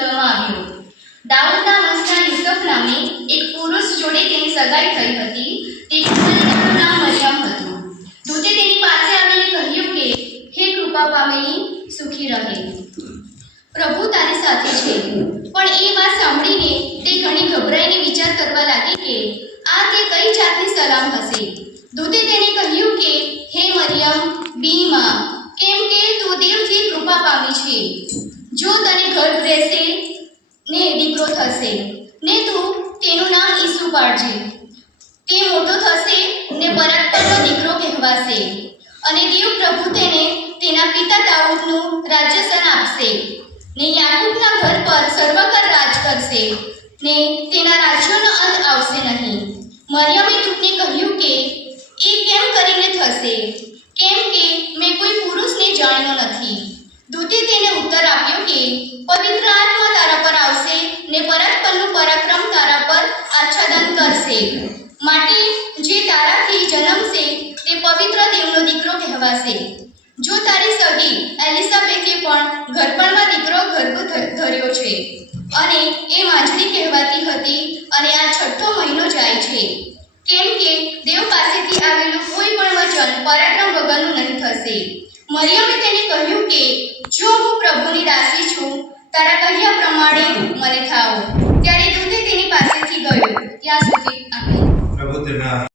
મોકલવામાં આવ્યો। દાઉદના વંશના યુસુફ નામે એક પુરુષ જોડે તેની સગાઈ થઈ હતી। તે કુમારીનું નામ મરિયમ હતું। દૂતે તેની પાસે આવીને કહ્યું કે, હે કૃપા પામેલી, સુખી રહે, પ્રભુ તારી સાથે છે। પણ એ વાત સાંભળીને તે ઘણી ગભરાઈને વિચાર કરવા લાગી કે આ તે કઈ જાતની સલામ હશે। દૂતે તેને કહ્યું કે, હે મરિયમ, બી માં, કેમ કે તું દેવથી કૃપા પામી છે। જો તને ગર્ભ રહેશે ને દીકરો થશે ને તું તેનું નામ ઈસુ પાડજે। તે મોટો થશે ને પરાક્રમનો દીકરો કહેવાશે અને દેવ પ્રભુ તેને તેના પિતા દાઉદનું રાજ્યસન આપશે ને યાકૂબના ઘર પર સર્વકાળ રાજ કરશે ને તેના રાજ્યનો અંત આવશે નહીં। મરિયમે દૂતને કહ્યું કે એ કેમ કરીને થશે, કેમ કે મેં કોઈ પુરુષને જાણ્યો નથી। દૂતે તેને ઉત્તર આપ્યો કે પવિત્ર આત્મા તારા પર આવશે ને પરાક્રમનું પરાક્રમ તારા પર આચ્છાદન કરશે, માટે જે તારાથી જન્મશે તે પવિત્ર દેવનો દીકરો કહેવાશે। જો તારી સગી એલિસાબેથે પણ ઘરપણમાં દીકરો ગર્ભ ધર્યો છે અને એ માંજરી કહેવાતી હતી અને આ 6થો મહિનો જાય છે, કેમ કે દેવ પાસેથી આવેલું કોઈ પણ વચન પરાક્રમ વગરનું નહીં થશે। મરિયમે તેને કહ્યું કે જો હું પ્રભુની દાસી છું, તારા કહ્યા પ્રમાણે મને થાઓ। ત્યારે દૂતે તેની પાસેથી ગયો। ત્યાં સુધી આમીન।